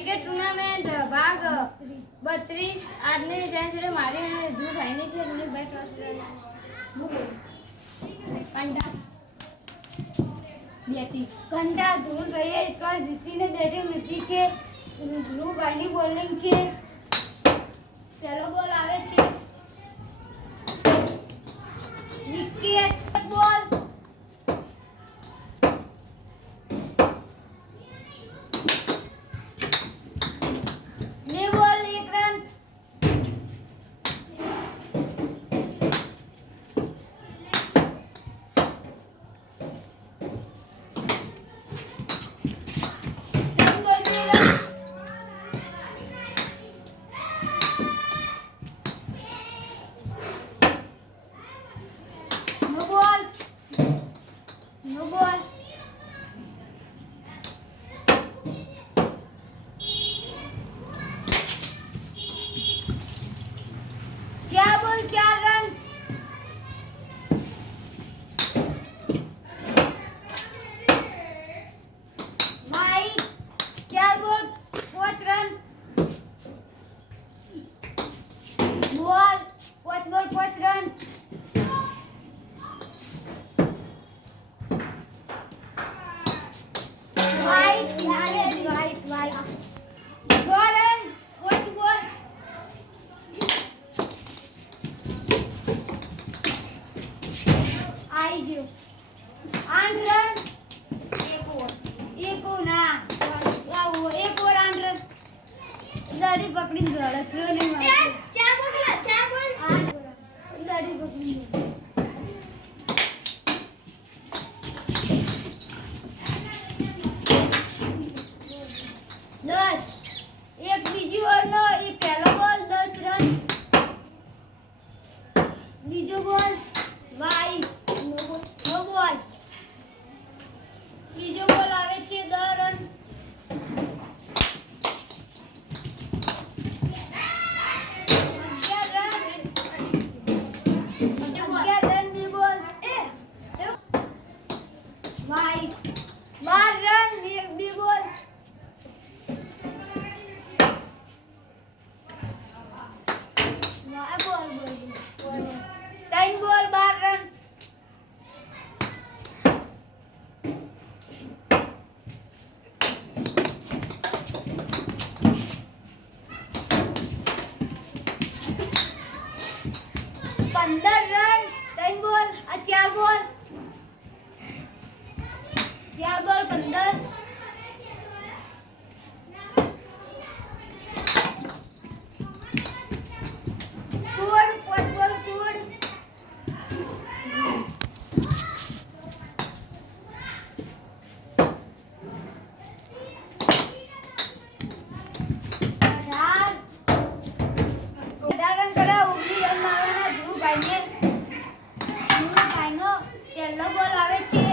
Cricket tournament ભાગ 32 આજને જ્યાં જોડે મારી અને ધ્રુવ ભાઈની છે ધ્રુવભાઈ ક્રોસ કંડા બેટિંગ કંડા ધ્રુવભાઈએ ટોસ જીતીને બેટિંગ લીધી છે. ધ્રુવભાઈની બોલિંગ છે. પહેલો બોલ આવે છે. વિકેટ બોલ બે બોલ 1 રન. No ball. चार बॉल 4 रन. भाई 4 बॉल 5 रन. बॉल 5 बॉल 5 रन. White, white. 6 run, 5 ball. आई गयो 8 रन. एक ना लाવો એક ઓવર 8 રન. દાઢી પકડીને ગળતરો નહીં મારે. 4 બોલ 8 દાઢી પકડીને 10 એક બીજી ઓવરનો એ પહેલો બોલ 10 રન. બીજો બોલ વાઈસ નો બોલ. બીજો બોલ આવે છે 10 રન. 11 રન બી બોલ વાઈસ 12 રન એક બી બોલ. तीन बॉल 12 रन. पंदर रन 3 बॉल 4 बॉल 15. પહેલો બોલ આવે છે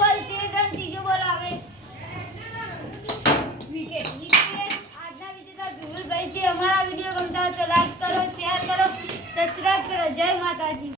બોલ 13 રન ત્રીજો બોલ આવે વિકેટ. આજના વિજેતા ધ્રુવભાઈ છે. અમારા વિડીયો ગમતા હોય તો લાઈક કરો, શેર કરો, સબસ્ક્રાઇબ કરો. જય માતાજી.